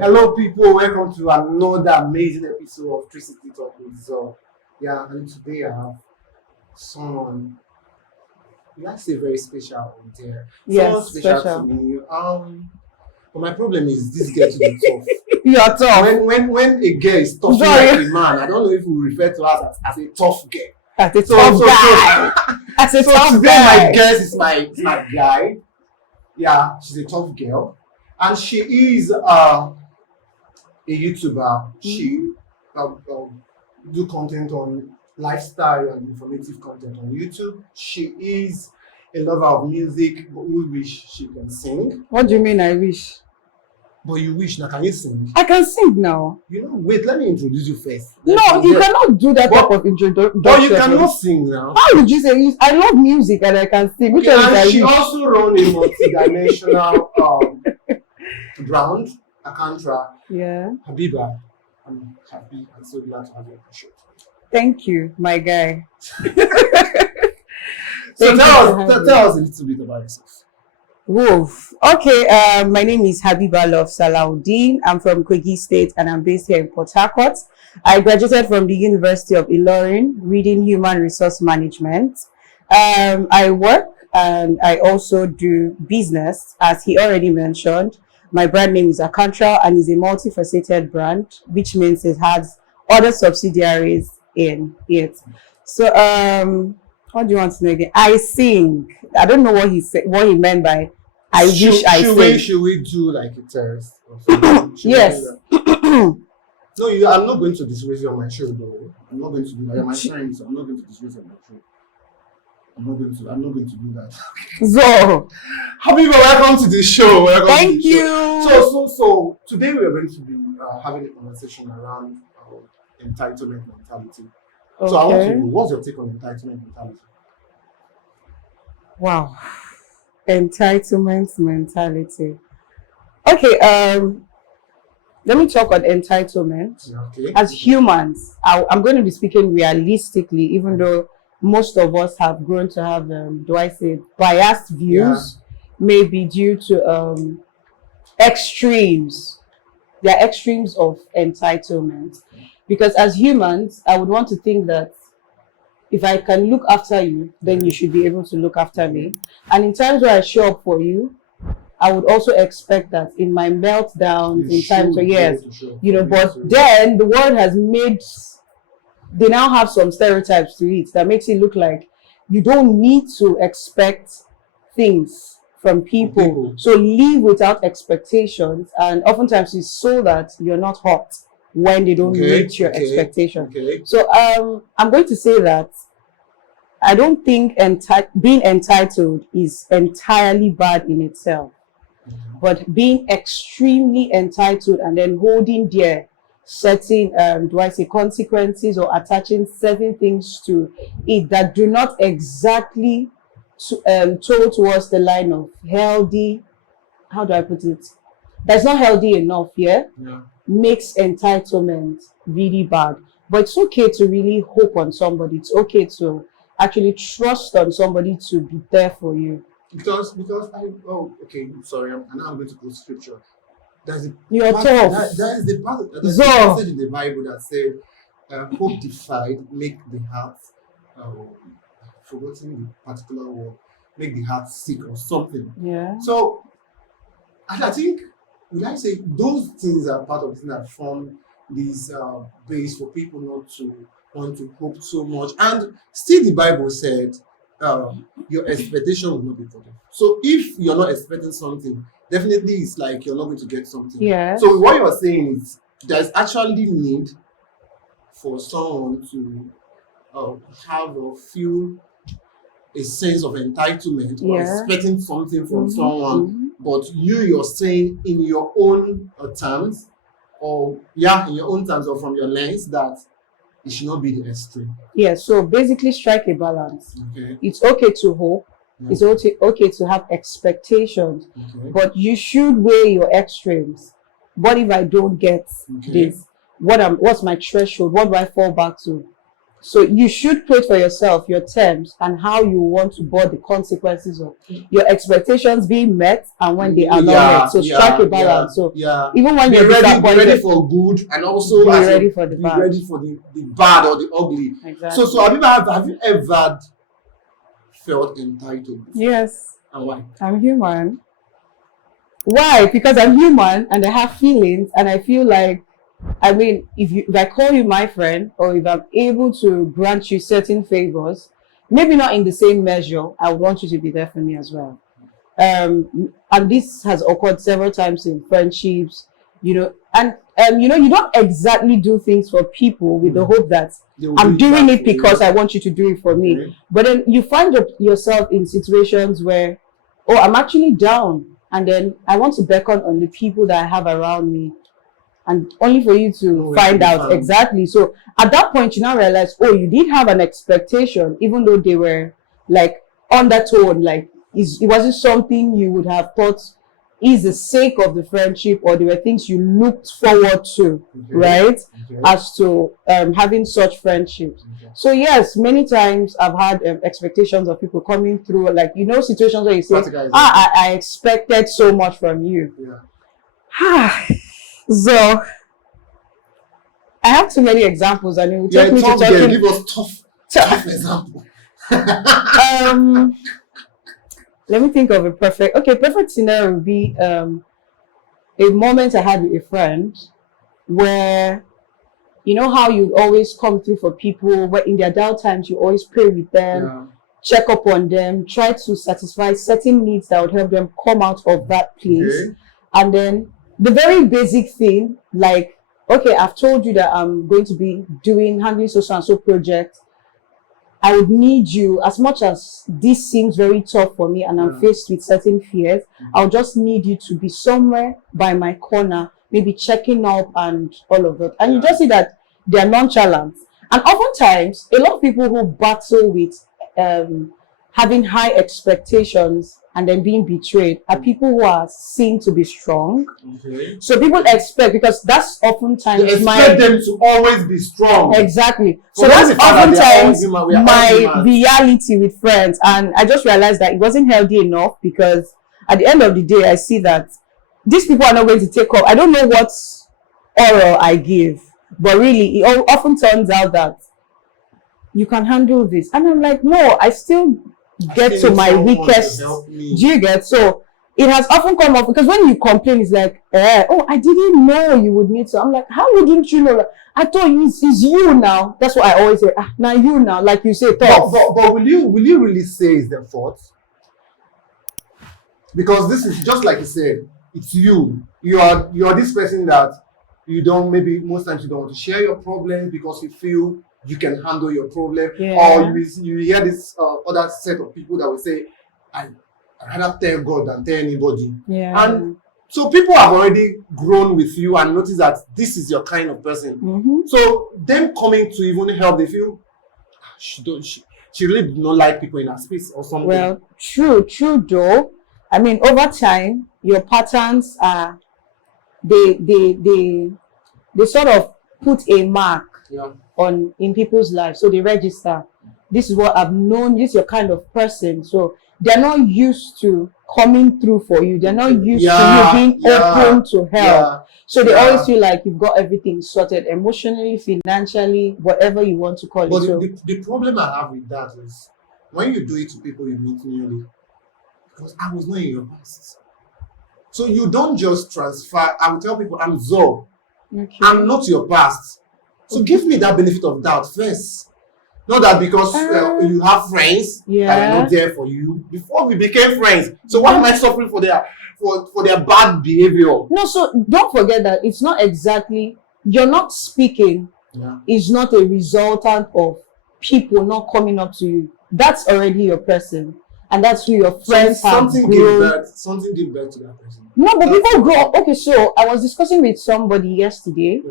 Hello, people. Welcome to another amazing episode of 360 Talk with Zor. Yeah, and today I have someone, let's say, very special out there. Yes, Someone special to me. But my problem is this girl to be tough. You are tough. When a girl is tough like a man, I don't know if we refer to us as a tough girl. As a tough guy. As a tough today guy. my guest is my guy. Yeah, she's a tough girl, and she is a YouTuber. She do content on lifestyle and informative content on YouTube. She is a lover of music, but who wish she can sing. What do you mean I wish? But you wish now, can you sing? I can sing now. You know, wait, let me introduce you first. No, you cannot do that type of introduction. But you cannot sing now. How would you say? I love music and I can sing. Which one is I she wish? also runs a multi-dimensional brand, Akantra. Yeah. Habiba, I'm happy and so glad to have you on the show. Thank you, my guy. So tell us a little bit about yourself. Woof. Okay, my name is Habiba Love Salahuddin. I'm from Kogi State and I'm based here in Port Harcourt. I graduated from the University of Ilorin, reading Human Resource Management. I work and I also do business, as he already mentioned. My brand name is Akantra and is a multifaceted brand, which means it has other subsidiaries in it. So, what do you want to know again? I sing. I don't know what he said. What he meant by "I wish I sing." Should we do like a test? Or something? Yes. No, I'm not going to disgrace you on my show, though. I'm not going to do that. You're my friend, so I'm not going to disgrace you on my show. I'm not going to do that. So, Habiba, welcome to the show. Thank you. So today we are going to be having a conversation around entitlement mentality. Okay. So I want to know, what's your take on entitlement mentality? Wow. Entitlement mentality. Okay, let me talk on entitlement. Okay. As humans, I'm going to be speaking realistically, even though most of us have grown to have, biased views, maybe due to extremes. There are extremes of entitlement. Because as humans, I would want to think that if I can look after you, then you should be able to look after me. And in times where I show up for you, I would also expect that in my meltdowns, in times where, yes, but then the world has made, they now have some stereotypes to it that makes it look like you don't need to expect things from people. So live without expectations, and oftentimes it's so that you're not hot when they don't meet your expectation. So I'm going to say that I don't think being entitled is entirely bad in itself. But being extremely entitled and then holding dear certain, consequences or attaching certain things to it that do not exactly toe towards the line of healthy, how do I put it? That's not healthy enough, makes entitlement really bad. But it's okay to really hope on somebody. It's okay to actually trust on somebody to be there for you. Because sorry, I'm going to quote scripture. You're tough. That is the passage in the Bible that said, hope defied, make the heart, forgotten the particular word, make the heart sick or something. Yeah. So, I think, would I say those things are part of the thing that form this base for people not to want to hope so much. And still the Bible said, your expectation will not be put. So if you're not expecting something, definitely it's like you're not going to get something. Yeah. So what you're saying is there's actually need for someone to have or feel a sense of entitlement or expecting something from someone, but you're saying in your own terms, or in your own terms or from your lens, that it should not be the extreme. Yeah, so basically strike a balance. Okay. It's okay to hope. Yeah. It's okay to have expectations, but you should weigh your extremes. What if I don't get this? What's my threshold? What do I fall back to? So you should create for yourself your terms and how you want to bear the consequences of your expectations being met and when they are not met. So strike a balance. So even when you're disappointed, be ready for good and also be ready for the be bad. ready for the bad or the ugly. Exactly. So have you ever felt entitled? Yes. And why? I'm human. Why? Because I'm human and I have feelings, and I feel like, I mean, if I call you my friend, or if I'm able to grant you certain favors, maybe not in the same measure, I would want you to be there for me as well. And this has occurred several times in friendships, and you don't exactly do things for people with the hope that I'm doing it because I want you to do it for me. But then you find yourself in situations where, oh, I'm actually down, and then I want to beckon on the people that I have around me, and only for you to find out. Exactly. So at that point, you now realize, oh, you did have an expectation, even though they were like undertone, like it wasn't something you would have thought is the sake of the friendship, or there were things you looked forward to, right? As to having such friendships. So yes, many times I've had expectations of people coming through, like, situations where you say, I expected so much from you. So I have too many examples, and it will take me to talking. Give us tough example. Let me think of a perfect scenario would be a moment I had with a friend where, you know how you always come through for people, where in their down times you always pray with them, check up on them, try to satisfy certain needs that would help them come out of that place. And then the very basic thing, like, okay, I've told you that I'm going to be handling so and so project. I would need you, as much as this seems very tough for me and I'm faced with certain fears, I'll just need you to be somewhere by my corner, maybe checking up and all of that. And you just see that they're nonchalant. And oftentimes, a lot of people who battle with having high expectations and then being betrayed are people who are seen to be strong. So people expect, because that's oftentimes they expect them to always be strong. Exactly. So that's oftentimes my reality with friends. And I just realized that it wasn't healthy enough, because at the end of the day, I see that these people are not going to take up. I don't know what oral I give, but really, it often turns out that you can handle this. And I'm like, no, I still get to my weakest. Do you get? So it has often come up, because when you complain, it's like, oh, I didn't know you would need to. I'm like, how wouldn't you know? Like, I thought it's you now. That's what I always say. Now you now, like you say, tough. But will you really say it's their fault? Because this is just like you said, it's you. You are this person that you don't, maybe most times you don't want to share your problems because you feel you can handle your problem, or you hear this other set of people that will say, I'd rather tell God than tell anybody. And so people have already grown with you and noticed that this is your kind of person. So them coming to even help, they feel she really did not like people in her space or something. Well, true though. I mean, over time, your patterns are they sort of put a mark in people's lives, so they register. This is what I've known. This is your kind of person. So they're not used to coming through for you. They're not used to you being open to help. So they always feel like you've got everything sorted emotionally, financially, whatever you want to call it. But the problem I have with that is when you do it to people you meet newly, because I was not in your past. So you don't just transfer. I will tell people, I'm Zor. I'm not your past. So give me that benefit of doubt first. Not that because you have friends that are not there for you before we became friends. So why am I suffering for their bad behavior? No, so don't forget that it's not exactly, you're not speaking. It's not a resultant of people not coming up to you. That's already your person. And that's who your friends have grown. Something give birth to that person. No, but people grow up. Okay, so I was discussing with somebody yesterday.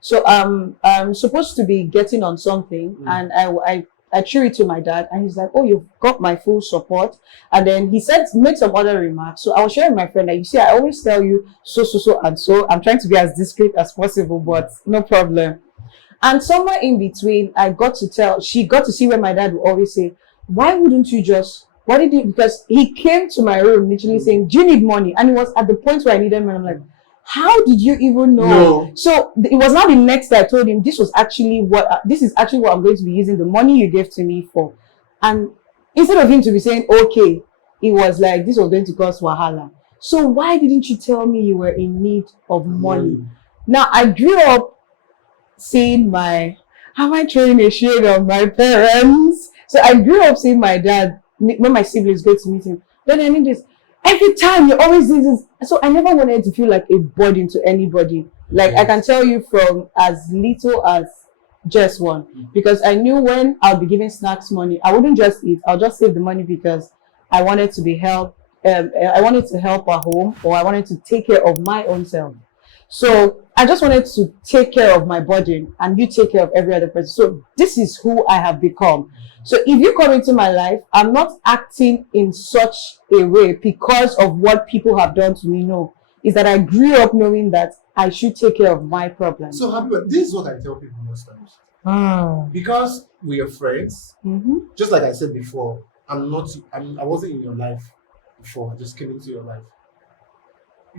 So I'm supposed to be getting on something, and I threw it to my dad, and he's like, "Oh, you've got my full support." And then he made some other remarks. So I was sharing with my friend that, you see, I always tell you so and so. I'm trying to be as discreet as possible, but no problem. And somewhere in between, she got to see where my dad would always say, why wouldn't you just, what did he, because he came to my room literally saying, do you need money? And it was at the point where I needed money. I'm like, how did you even know? No. So it was not the next day I told him, this is actually what I'm going to be using the money you gave to me for. And instead of him to be saying, okay, it was like, this was going to cost wahala. So why didn't you tell me you were in need of money? Now, I grew up seeing am I throwing a shade on my parents? So I grew up seeing my dad, when my siblings go to meet him, then I need this. Every time you always do this. So I never wanted to feel like a burden to anybody. Like I can tell you from as little as just one. Because I knew when I'll be giving snacks money, I wouldn't just eat. I'll just save the money because I wanted to be helped. I wanted to help at home, or I wanted to take care of my own self. So I just wanted to take care of my body, and you take care of every other person. So this is who I have become. So if you come into my life, I'm not acting in such a way because of what people have done to me. No, is that I grew up knowing that I should take care of my problems. So this is what I tell people most times. Because we are friends, just like I said before, I wasn't in your life before. I just came into your life.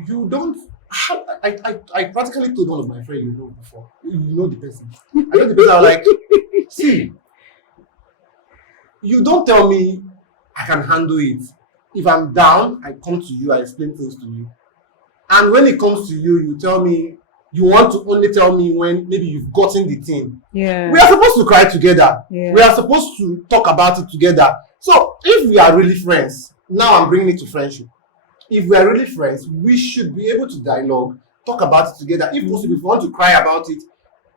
You don't. I practically told one of my friends, before. You know the person. I know the person. I was like, see, you don't tell me I can handle it. If I'm down, I come to you, I explain things to you. And when it comes to you, you tell me, you want to only tell me when maybe you've gotten the thing. Yeah. We are supposed to cry together. Yeah. We are supposed to talk about it together. So if we are really friends, now I'm bringing it to friendship. If we are really friends, we should be able to dialogue, talk about it together. If possible, if you want to cry about it,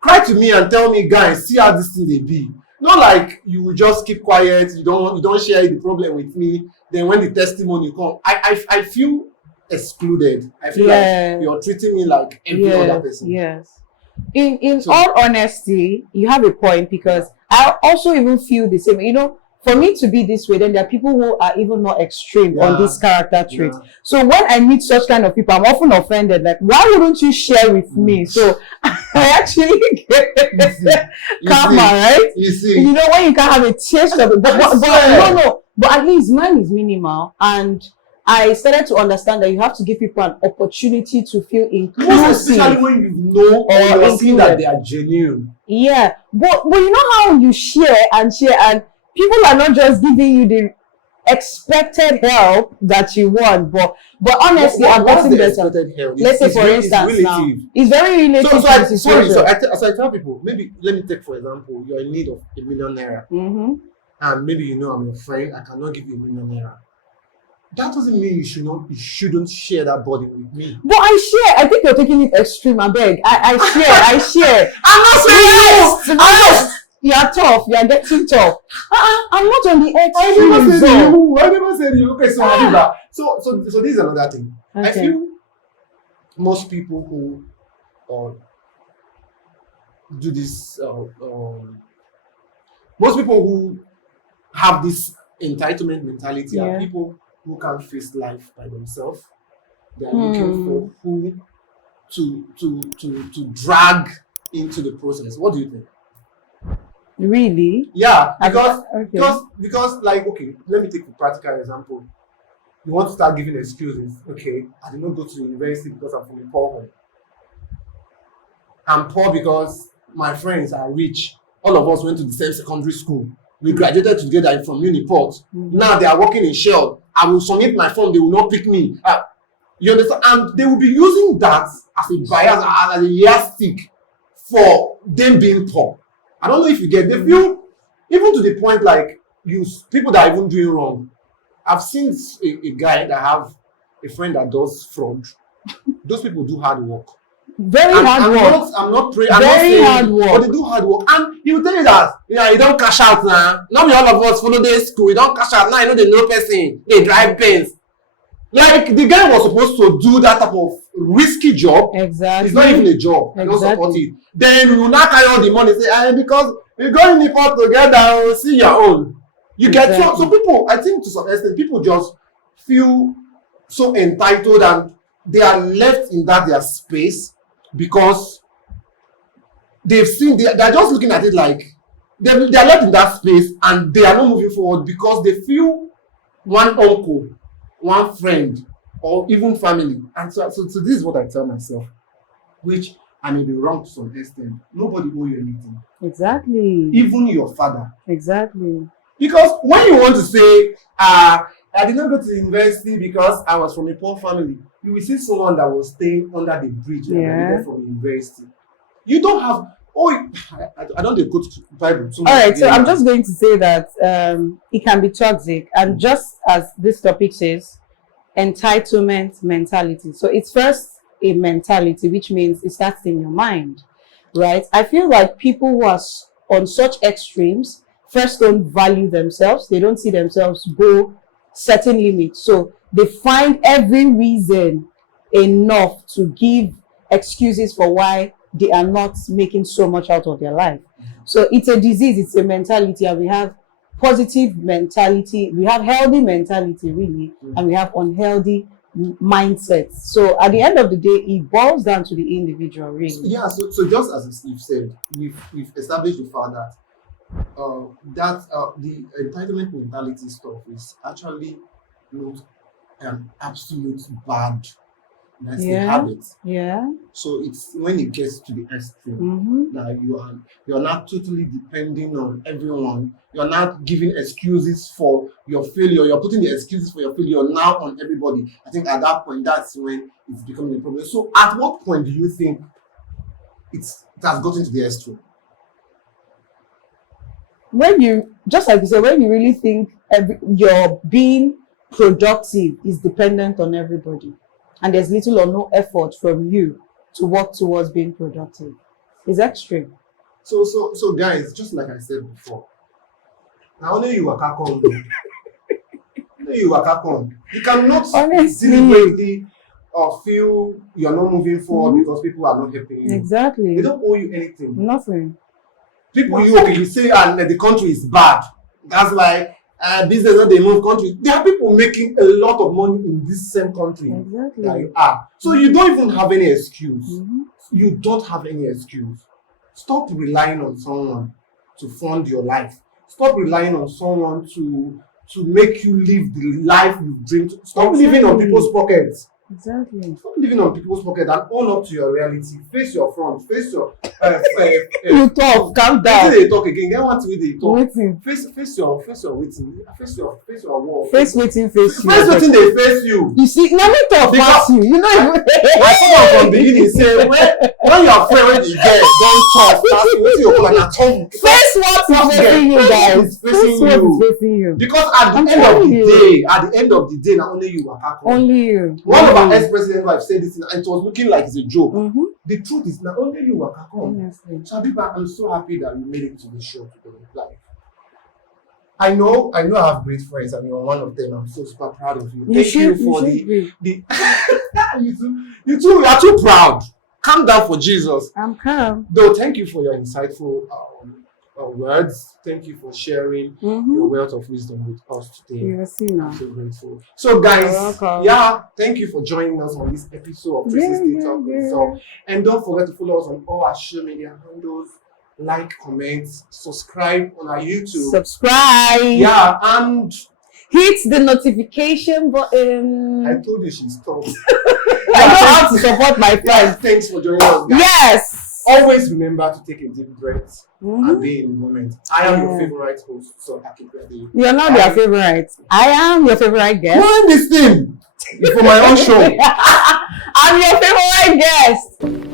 cry to me and tell me, guys, see how this thing they be. Not like you will just keep quiet, you don't share the problem with me. Then when the testimony comes, I feel excluded. I feel like you're treating me like every other person. Yes. In all honesty, you have a point, because I also even feel the same. For me to be this way, then there are people who are even more extreme on this character trait. So when I meet such kind of people, I'm often offended. Like, why wouldn't you share with me? So I actually get karma, right? You see, when you can have a taste of it, but at least mine is minimal, and I started to understand that you have to give people an opportunity to feel inclusive. Most especially when you know or you're seeing that they are genuine. Yeah, but you know how you share, and people are not just giving you the expected help that you want, but honestly, I've gotten better. Let's say, for instance, now it's very relative. So I tell people, maybe let me take for example, you're in need of $1 million, and maybe I'm your friend. I cannot give you $1 million. That doesn't mean you shouldn't share that burden with me. But I share. I think you're taking it extreme. I beg. I share. I'm not saying you are tough. You are getting tough. I'm not on the extreme. I never said you. Okay, so this is another thing. Okay. I feel most people who do this, most people who have this entitlement mentality are people who can't face life by themselves. They are looking for who to drag into the process. What do you think? Really? Yeah, because like, okay, let me take a practical example. You want to start giving excuses. Okay, I did not go to university because I'm from a poor home. I'm poor because my friends are rich. All of us went to the same secondary school. We graduated together from Uniport. Now they are working in Shell. I will submit my form, they will not pick me. You understand? And they will be using that as a bias, as a yardstick for them being poor. I don't know if you get. They feel, even to the point like people that are even doing wrong. I've seen a guy that have a friend that does fraud. Those people do hard work. Hard work. I'm not praying. Hard work. But they do hard work. And he will tell you that, you don't cash out now. Not all of us follow this school. You don't cash out now. They know person. They drive pens. Like, the guy was supposed to do that type of risky job. Exactly. It's not even a job. I don't support it. Then you will not carry all the money. Say, because we go in the pot together, we'll see your own. You get so people, I think to some extent, people just feel so entitled, and they are left in their space because they've seen, they're just looking at it like they're left in that space and they are not moving forward because they feel one uncle, one friend, or even family. And so this is what I tell myself, which I may be wrong to some extent. Nobody owe you anything. Exactly. Even your father. Exactly. Because when you want to say, I did not go to university because I was from a poor family, you will see someone that was staying under the bridge and graduated from university. You don't have, I don't quote Bible too much. All right, so I'm just going to say that it can be toxic. And just as this topic says, entitlement mentality. So it's first a mentality, which means it starts in your mind, right? I feel like people who are on such extremes first don't value themselves. They don't see themselves go certain limits. So they find every reason enough to give excuses for why they are not making so much out of their life. So it's a disease, it's a mentality, and we have positive mentality, we have healthy mentality really, and we have unhealthy mindsets. So at the end of the day, it boils down to the individual really. Yeah, so just as you've said, we've established the fact that the entitlement mentality stuff is actually not an absolute bad. That's the habit. Yeah. So it's when it gets to the extreme that you're not totally depending on everyone. You're not giving excuses for your failure. You're putting the excuses for your failure now on everybody. I think at that point, that's when it's becoming a problem. So at what point do you think it has gotten to the extreme? When you, just like you said, when you really think your being productive is dependent on everybody, and there's little or no effort from you to work towards being productive, it's extreme. So guys, just like I said before, now only you are come. Only you are come. You cannot deliberately feel you're not moving forward because people are not helping you. Exactly. They don't owe you anything. Nothing. People you say the country is bad. That's why business not they move country. There are people making a lot of money in this same country that you are. So you don't even have any excuse. You don't have any excuse. Stop relying on someone to fund your life. Stop relying on someone to make you live the life you dream. Stop living on people's pockets. Exactly. Stop living on people's pocket and own up to your reality. Face your front. Face your. You talk. Calm down. They talk again. Get what they talk. Waiting. Face your waiting. Face your wall. Face waiting. Face you. Face waiting. They face you. You see, let me talk about you. You know. I thought from the beginning say when your friend when you get don't talk. That's what you call an tongue. Face what is facing you, guys. Face what is facing you. Because at the end of the day, not only you are only you. One of our ex-presidents wife said this, and it was looking like it's a joke. The truth is, not only you are Kakon. So Abiba, I'm so happy that we made it to this show today. Like, I know I have great friends, and you're one of them. I'm so super proud of you. Thank you for the you two are too proud. Calm down for Jesus. I'm calm. Though, thank you for your insightful words. Thank you for sharing your wealth of wisdom with us today. I'm so grateful. So guys, thank you for joining us on this episode of Tracy's Talk with Zor. And don't forget to follow us on all our social media handles. Like, comment, subscribe on our YouTube. Subscribe. Yeah, and hit the notification button. I told you she's tough. I know how to support my friends. Thanks for joining us, guys. Yes. Always remember to take a deep breath and be in the moment. I am your favorite host, Zor-Akekue. You're not your favorite. I am your favorite guest. Who is this thing? For my own show. I'm your favorite guest.